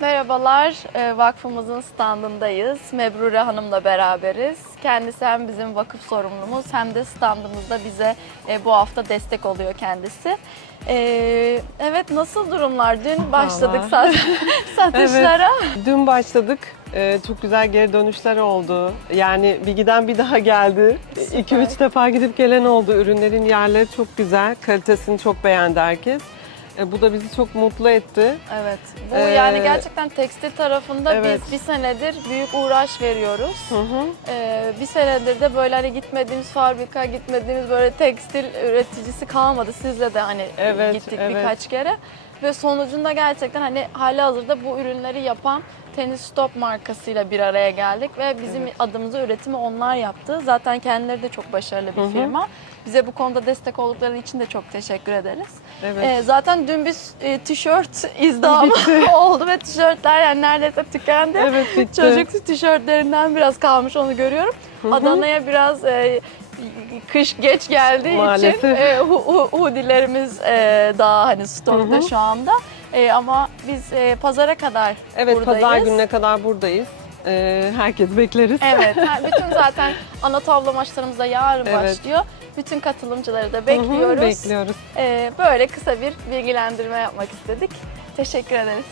Merhabalar, e, vakfımızın standındayız. Mebrure Hanım'la beraberiz. Kendisi hem bizim vakıf sorumlumuz hem de standımızda bize e, bu hafta destek oluyor kendisi. E, Evet, nasıl durumlar? Dün başladık sat- satışlara. Dün başladık. Ee, çok güzel geri dönüşler oldu. Yani bir giden bir daha geldi. Süper. 2-3 defa gidip gelen oldu. Ürünlerin yerleri çok güzel. Kalitesini çok beğendi herkes. Ee, bu da bizi çok mutlu etti. Evet, bu Ee, yani gerçekten tekstil tarafında evet. biz bir senedir büyük uğraş veriyoruz. Hı hı. Ee, bir senedir de böyle hani gitmediğimiz fabrika, gitmediğimiz böyle tekstil üreticisi kalmadı. Sizle de hani Evet, gittik evet. birkaç kere. Ve sonucunda gerçekten hani hali hazırda bu ürünleri yapan Tenis Stop markasıyla bir araya geldik ve bizim Evet. adımıza üretimi onlar yaptı. Zaten kendileri de çok başarılı bir Hı hı. firma. Bize bu konuda destek oldukları için de çok teşekkür ederiz. Evet. Ee, zaten dün bir e, tişört izdamı oldu ve tişörtler yani neredeyse tükendi. evet bitti. Çocuk tişörtlerinden biraz kalmış onu görüyorum. Adana'ya biraz e, kış geç geldiği Maalesef. için e, hu- hu- hoodilerimiz e, daha hani stokta Hı hı. şu anda. E, ama biz e, pazara kadar Evet buradayız. pazar gününe kadar buradayız. Ee, herkes bekleriz. Evet. ha, Bütün zaten ana tablo maçlarımız da yarın Evet. başlıyor. Bütün katılımcıları da Hı hı, bekliyoruz. bekliyoruz. E, böyle kısa bir bilgilendirme yapmak istedik. Teşekkür ederiz.